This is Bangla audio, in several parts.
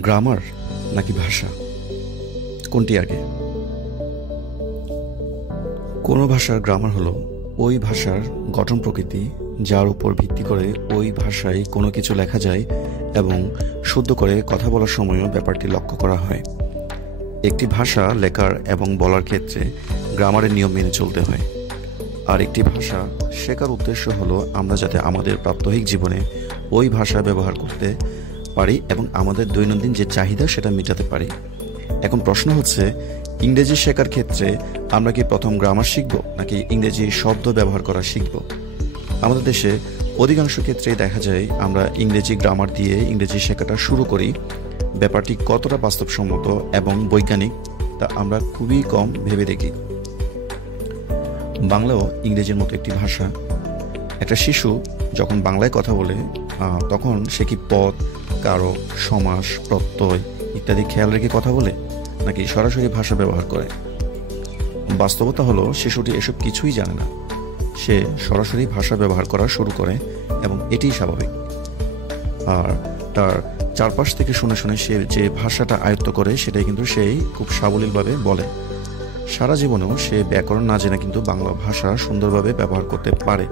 গ্রামার নাকি ভাষা, কোনটি আগে? কোনো ভাষার গ্রামার হলো ওই ভাষার গঠন প্রকৃতি, যার উপর ভিত্তি করে ওই ভাষায় কোনো কিছু লেখা যায় এবং শুদ্ধ করে কথা বলার সময়ও ব্যাপারটি লক্ষ্য করা হয়। একটি ভাষা লেখার এবং বলার ক্ষেত্রে গ্রামারের নিয়ম মেনে চলতে হয়। আর একটি ভাষা শেখার উদ্দেশ্য হলো আমরা যাতে আমাদের প্রাত্যহিক জীবনে ওই ভাষা ব্যবহার করতে পারি এবং আমাদের দৈনন্দিন যে চাহিদা সেটা মেটাতে পারি। এখন প্রশ্ন হচ্ছে, ইংরেজি শেখার ক্ষেত্রে আমরা কি প্রথম গ্রামার শিখব নাকি ইংরেজি শব্দ ব্যবহার করা শিখব? আমাদের দেশে অধিকাংশ ক্ষেত্রেই দেখা যায় আমরা ইংরেজি গ্রামার দিয়ে ইংরেজি শেখাটা শুরু করি। ব্যাপারটি কতটা বাস্তবসম্মত এবং বৈজ্ঞানিক তা আমরা খুবই কম ভেবে দেখি। বাংলাও ইংরেজির মতো একটি ভাষা। একটা শিশু যখন বাংলায় কথা বলে তখন সে কি পদ, কারক, সমাস, প্রত্যয় ইত্যাদি খেয়াল রেখে কথা বলে নাকি সরাসরি ভাষা ব্যবহার করে? বাস্তবতা হলো শিশুটি এসব কিছুই জানে না। সে সরাসরি ভাষা ব্যবহার করা শুরু করে এবং এটিই স্বাভাবিক। আর তার চারপাশ থেকে শুনে শুনে সে যে ভাষাটা আয়ত্ত করে সেটাই কিন্তু সেই খুব সাবলীলভাবে বলে। সারা জীবনেও সে ব্যাকরণ না জেনে কিন্তু বাংলা ভাষা সুন্দরভাবে ব্যবহার করতে পারে।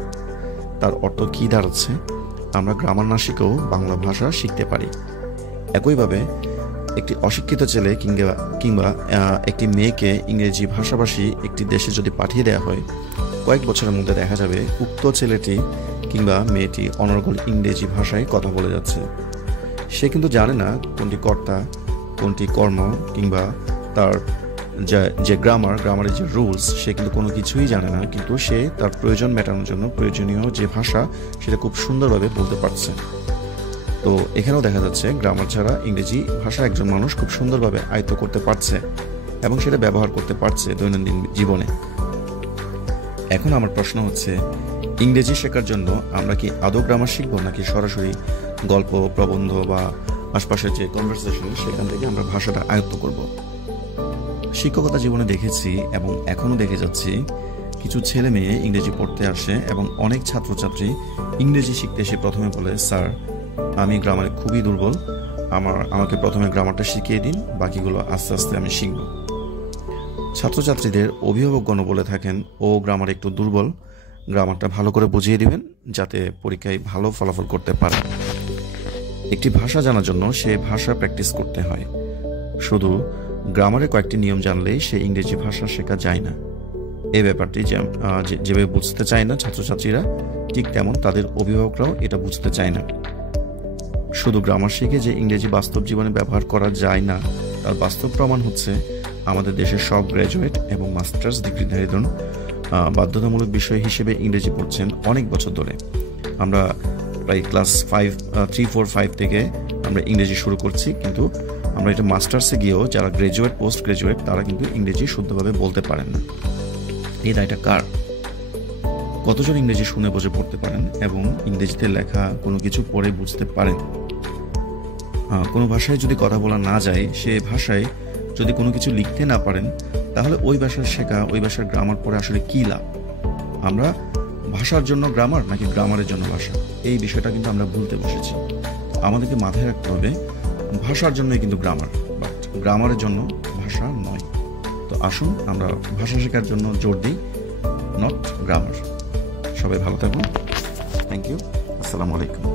তার অর্থ কী দাঁড়াচ্ছে? আমরা গ্রামার না শিখেও বাংলা ভাষা শিখতে পারি। একইভাবে একটি অশিক্ষিত ছেলে কিংবা একটি মেয়েকে ইংরেজি ভাষাভাষী একটি দেশে যদি পাঠিয়ে দেওয়া হয়, কয়েক বছরের মধ্যে দেখা যাবে উক্ত ছেলেটি কিংবা মেয়েটি অনর্গল ইংরেজি ভাষায় কথা বলে যাচ্ছে। সে কিন্তু জানে না কোনটি কর্তা, কোনটি কর্ম কিংবা তার যে গ্রামারের যে রুলস, সে কিন্তু কোনো কিছুই জানে না, কিন্তু সে তার প্রয়োজন মেটানোর জন্য প্রয়োজনীয় যে ভাষা সেটা খুব সুন্দরভাবে বলতে পারছে। তো এখানেও দেখা যাচ্ছে গ্রামার ছাড়া ইংরেজি ভাষা একজন মানুষ খুব সুন্দরভাবে আয়ত্ত করতে পারছে এবং সেটা ব্যবহার করতে পারছে দৈনন্দিন জীবনে। এখন আমার প্রশ্ন হচ্ছে, ইংরেজি শেখার জন্য আমরা কি আদৌ গ্রামার শিখবো নাকি সরাসরি গল্প, প্রবন্ধ বা আশপাশের যে কনভারসেশন সেখান থেকে আমরা ভাষাটা আয়ত্ত করব? শিক্ষকতা জীবনে দেখেছি এবং এখনও দেখে যাচ্ছি, কিছু ছেলে মেয়ে ইংরেজি পড়তে আসে এবং অনেক ছাত্রছাত্রী ইংরেজি শিখতে এসে প্রথমে বলে, স্যার আমি গ্রামারে খুবই দুর্বল, আমাকে প্রথমে গ্রামারটা শিখিয়ে দিন, বাকিগুলো আস্তে আস্তে আমি শিখব। ছাত্রছাত্রীদের অভিভাবকগণ বলে থাকেন, ও গ্রামার একটু দুর্বল, গ্রামারটা ভালো করে বুঝিয়ে দিবেন যাতে পরীক্ষায় ভালো ফলাফল করতে পারে। একটি ভাষা জানার জন্য সে ভাষা প্র্যাকটিস করতে হয়। শুধু গ্রামারের কয়েকটি নিয়ম জানলেই সে ইংরেজি ভাষা শেখা যায় না। এই ব্যাপারটি যেভাবে বুঝতে চায় না ছাত্রছাত্রীরা, ঠিক তেমন তাদের অভিভাবকরাও এটা বুঝতে চায় না। শুধু গ্রামার শিখে যে ইংরেজি বাস্তব জীবনে ব্যবহার করা যায় না, তার বাস্তব প্রমাণ হচ্ছে আমাদের দেশের সব গ্র্যাজুয়েট এবং মাস্টার্স ডিগ্রিধারীজন বাধ্যতামূলক বিষয় হিসেবে ইংরেজি পড়ছেন অনেক বছর ধরে। আমরা প্রায় ক্লাস 3, 4, 5 থেকে আমরা ইংরেজি শুরু করছি, কিন্তু আমরা এটা মাস্টার্সে গিয়েও যারা গ্র্যাজুয়েট, পোস্ট গ্র্যাজুয়েট তারা কিন্তু ইংরেজি শুদ্ধভাবে বলতে পারেন না। এই দায়টা কার? কতজন ইংরেজি শুনে বুঝে পড়তে পারেন এবং ইংরেজিতে লেখা কোনো কিছু পড়ে বুঝতে পারেন? কোনো ভাষায় যদি কথা বলা না যায়, সে ভাষায় যদি কোনো কিছু লিখতে না পারেন, তাহলে ওই ভাষার শেখা, ওই ভাষার গ্রামার পড়ে আসলে কী লাভ? আমরা ভাষার জন্য গ্রামার নাকি গ্রামারের জন্য ভাষা, এই বিষয়টা কিন্তু আমরা ভুলতে বসেছি। আমাদেরকে মাথায় রাখতে হবে, ভাষার জন্যই কিন্তু গ্রামার, বাট গ্রামারের জন্য ভাষা নয়। তো আসুন আমরা ভাষা শেখার জন্য জোর দিই, নট গ্রামার। সবাই ভালো থাকুন। Thank you. আসসালামু আলাইকুম।